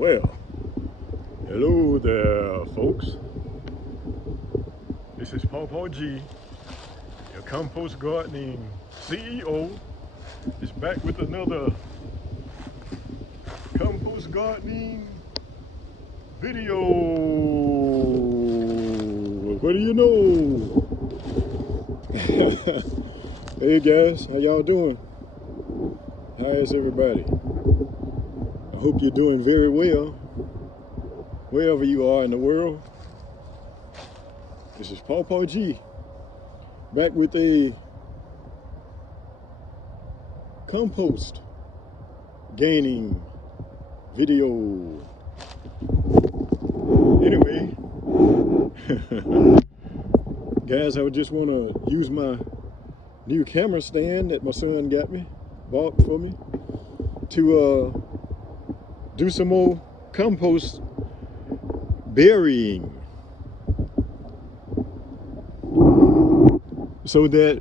Well, hello there, folks. This is Pawpaw G, your compost gardening CEO. Is back with another compost gardening video. What do you know? Hey guys, how y'all doing? How is everybody? I hope you're doing very well, wherever you are in the world. This is Pawpaw G, back with a compost gaining video. Anyway, guys, I just want to use my new camera stand that my son bought for me, to do some more compost burying, so that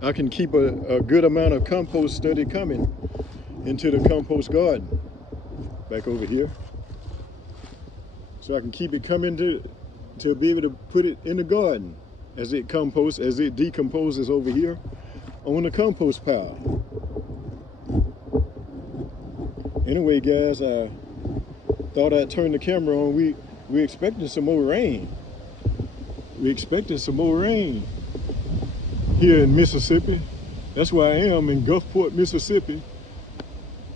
I can keep a good amount of compost steady coming into the compost garden back over here, so I can keep it coming to be able to put it in the garden as it decomposes over here on the compost pile. Anyway, guys, I thought I'd turn the camera on. We're expecting some more rain. We're expecting some more rain here in Mississippi. That's where I am, in Gulfport, Mississippi.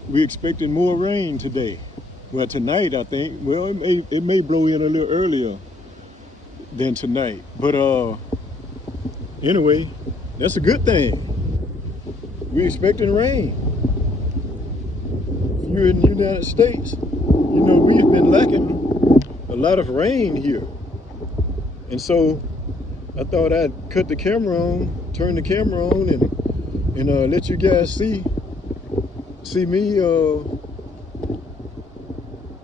We're expecting more rain today. Well, tonight, I think. Well, it may blow in a little earlier than tonight. But anyway, that's a good thing. We're expecting rain. If you're in the United States, you know we've been lacking a lot of rain here. And so I thought I'd cut the camera on, turn the camera on, and let you guys see me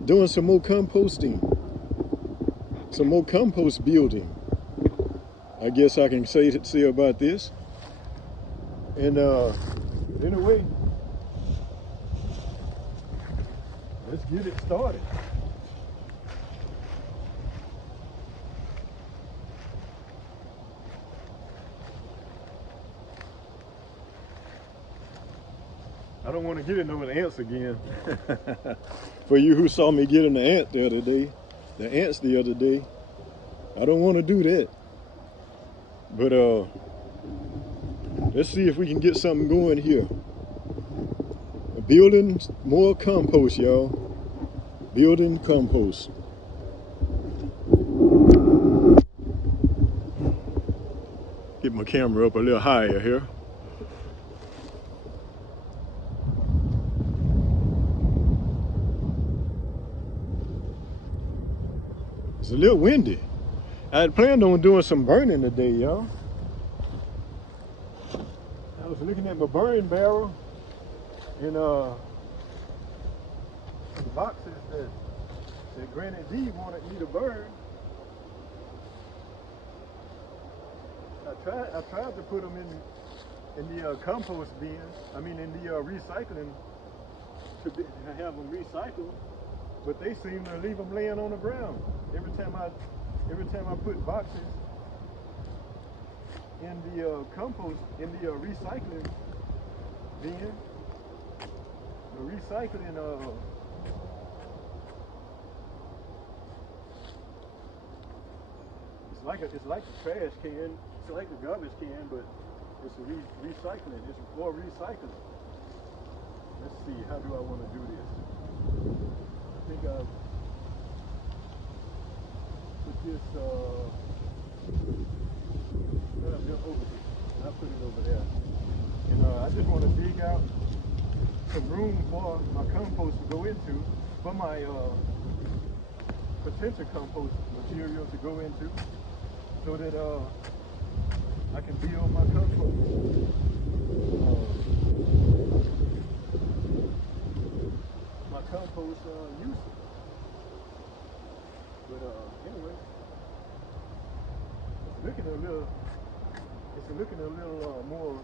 doing some more composting, some more compost building. I guess I can say about this. And anyway, let's get it started. I don't want to get in over the ants again. For you who saw me getting the ants the other day, I don't want to do that. But let's see if we can get something going here. Building more compost, y'all. Building compost. Get my camera up a little higher here. It's a little windy. I had planned on doing some burning today, y'all. I was looking at my burning barrel and some boxes that Granny D wanted me to burn. I tried to put them in the compost bin. I mean, in the recycling, to have them recycled, but they seem to leave them laying on the ground. Every time I put boxes in the compost, in the recycling bin, the recycling it's like a trash can, it's like a garbage can, but it's recycling. It's for recycling. Let's see, how do I want to do this? I think I've put this over here. I put it over there. And I just want to dig out some room for my compost to go into, for my potential compost material to go into, so that I can build my compost. My compost usage. But anyway, it's looking a little more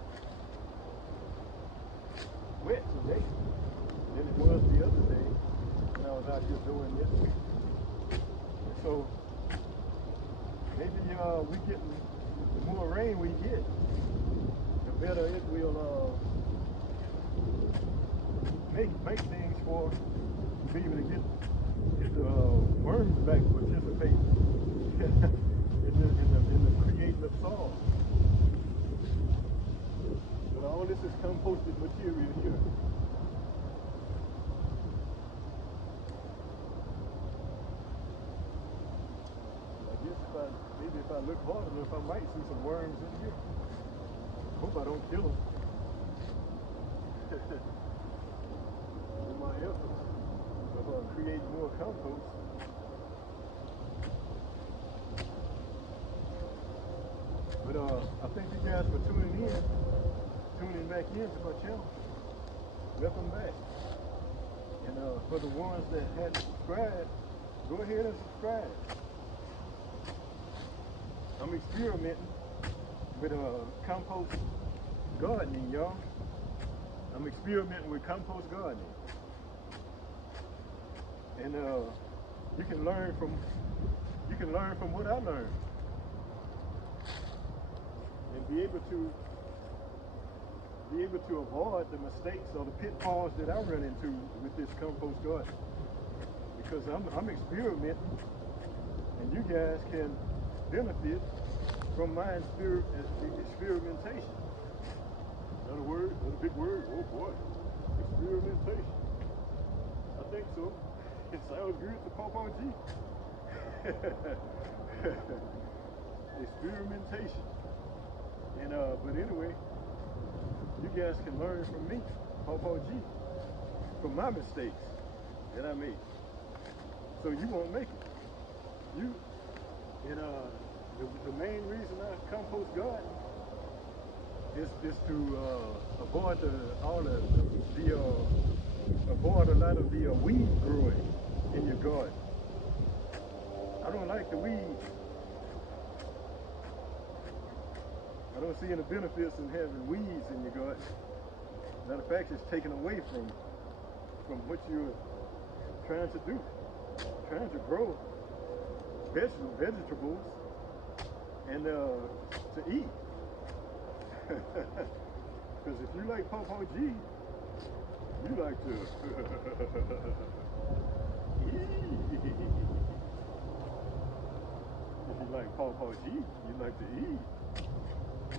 wet today than it was the other day when I was out here doing this. And so maybe we getting, the more rain we get, the better it will make things for be able to get the worms back to participate in the creating of soil. But all this is composted material here. I guess maybe if I look hard enough, I might see some worms in here. Hope I don't kill them. In my efforts of creating more compost. But I thank you guys for tuning back into my channel. Welcome back. And for the ones that hadn't subscribed, go ahead and subscribe. I'm experimenting with compost gardening, y'all. I'm experimenting with compost gardening. And you can learn from what I learned. And be able to avoid the mistakes or the pitfalls that I run into with this compost garden. Because I'm experimenting, and you guys can benefit from my experimentation. Another word, another big word, oh boy, experimentation. I think so. It sounds good to Papa G. Experimentation. And but anyway, you guys can learn from me, Papa G, from my mistakes that I made. So you won't make it. The main reason I compost garden is to avoid avoid a lot of the weed growing in your garden. I don't like the weeds. I don't see any benefits in having weeds in your garden. Matter of fact, it's taken away from what you're trying to do. Trying to grow vegetables and to eat. Because if you like Papa G, you like to eat. If you like Papa G, you like to eat. I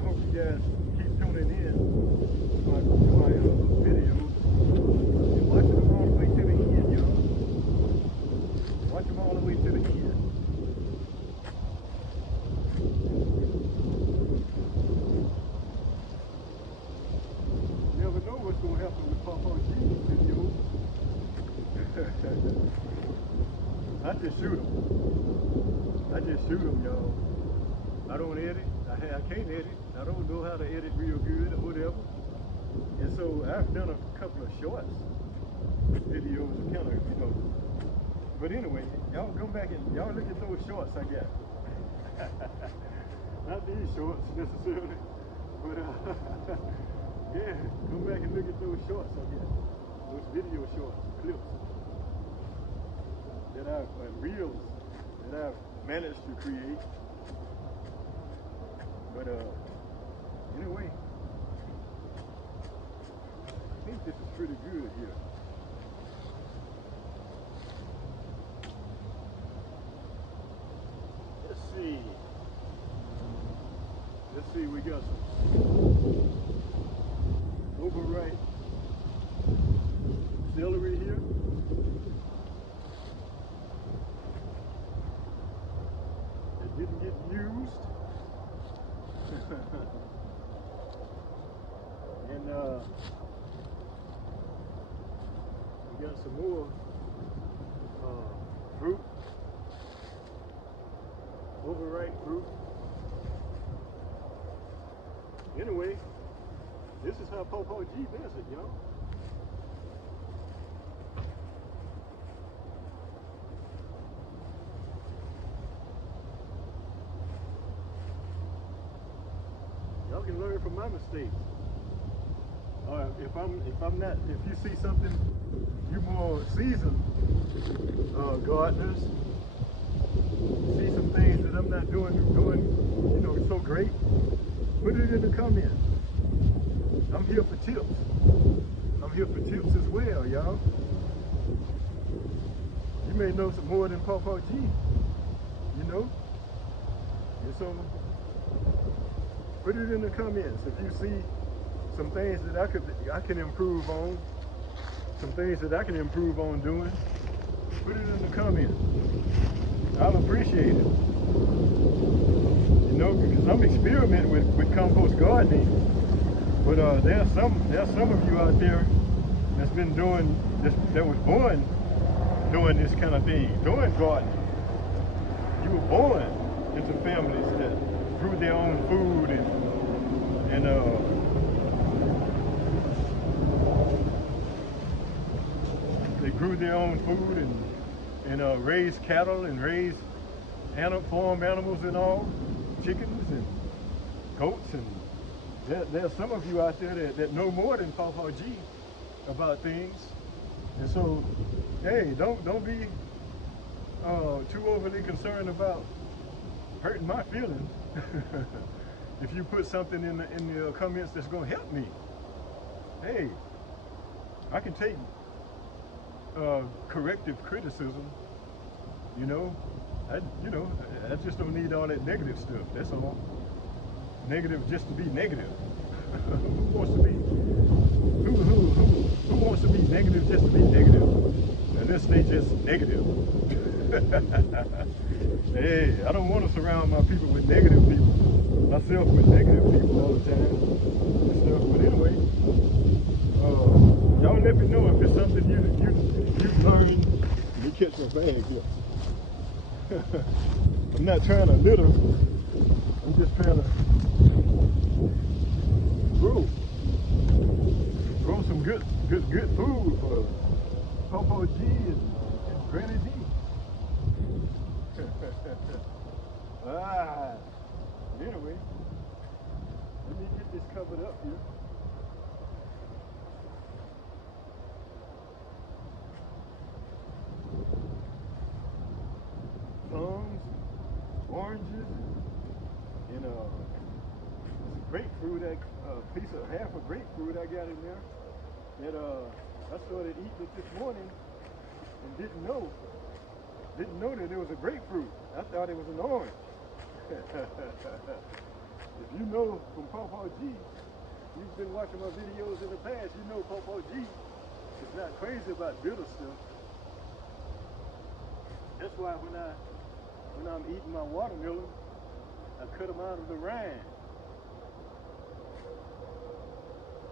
hope you guys keep tuning in to my videos and watching them all the way to the end, y'all. Watch them all the way to the end. You never know what's going to happen with Papa G videos. I just shoot them. Y'all. I don't edit. I can't edit. I don't know how to edit real good or whatever. And so I've done a couple of shorts videos, kind of, you know. But anyway, y'all go back and y'all look at those shorts I got. Not these shorts necessarily, but yeah, go back and look at those shorts I got. Those video shorts, clips. That reels that I've managed to create. But anyway, I think this is pretty good here. Let's see, we got some overripe celery here. Didn't get used. And we got some more fruit, overripe fruit. Anyway, this is how Papa G does it, y'all. Y'all can learn from my mistakes. If you see something, you more seasoned gardeners, see some things that I'm not doing, so great, put it in the comments. I'm here for tips. I'm here for tips as well, y'all. You may know some more than Pawpaw G, And so, put it in the comments if you see some things that I can improve on, some things that I can improve on doing. Put it in the comments. I'll appreciate it. Because I'm experimenting with compost gardening, but there's some of you out there that's been doing this, that was born doing this kind of thing, doing gardening. You were born into families that grew their own food and they grew their own food and raised cattle and raised farm animals and all, chickens and goats, and there's some of you out there that know more than Pawpaw G about things. And so, hey, don't be too overly concerned about hurting my feelings. If you put something in the comments that's gonna help me, hey, I can take corrective criticism. I just don't need all that negative stuff. That's all. Negative just to be negative. Who wants to be negative just to be negative? Unless they just negative. Hey, I don't want to surround my people with negative people. Myself with negative people all the time and stuff. But anyway, y'all let me know if it's something you've learned. Let me catch my bag here. I'm not trying to litter. I'm just trying to grow some good food for Pawpaw G and Granny D. Anyway, let me get this covered up here. Plums, oranges, and grapefruit, half a grapefruit I got in there that I started eating it this morning and didn't know that it was a grapefruit. I thought it was an orange. If you know from Pawpaw G, you've been watching my videos in the past, you know Pawpaw G is not crazy about bitter stuff. That's why when I'm eating my watermelon, I cut them out of the rind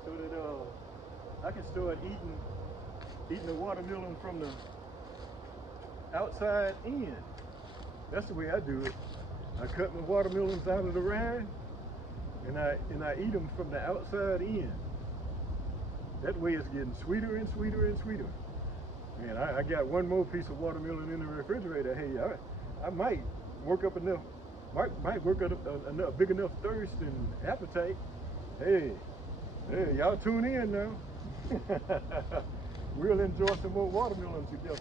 so that I can start eating the watermelon from the outside in. That's the way I do it. I cut my watermelons out of the rind and I eat them from the outside in. That way it's getting sweeter and sweeter and sweeter. Man, I got one more piece of watermelon in the refrigerator. Hey, I might work up enough, might work up a big enough thirst and appetite. Hey, y'all tune in now. We'll enjoy some more watermelon together.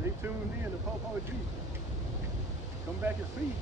Stay tuned in to Pawpaw G. Come back and see.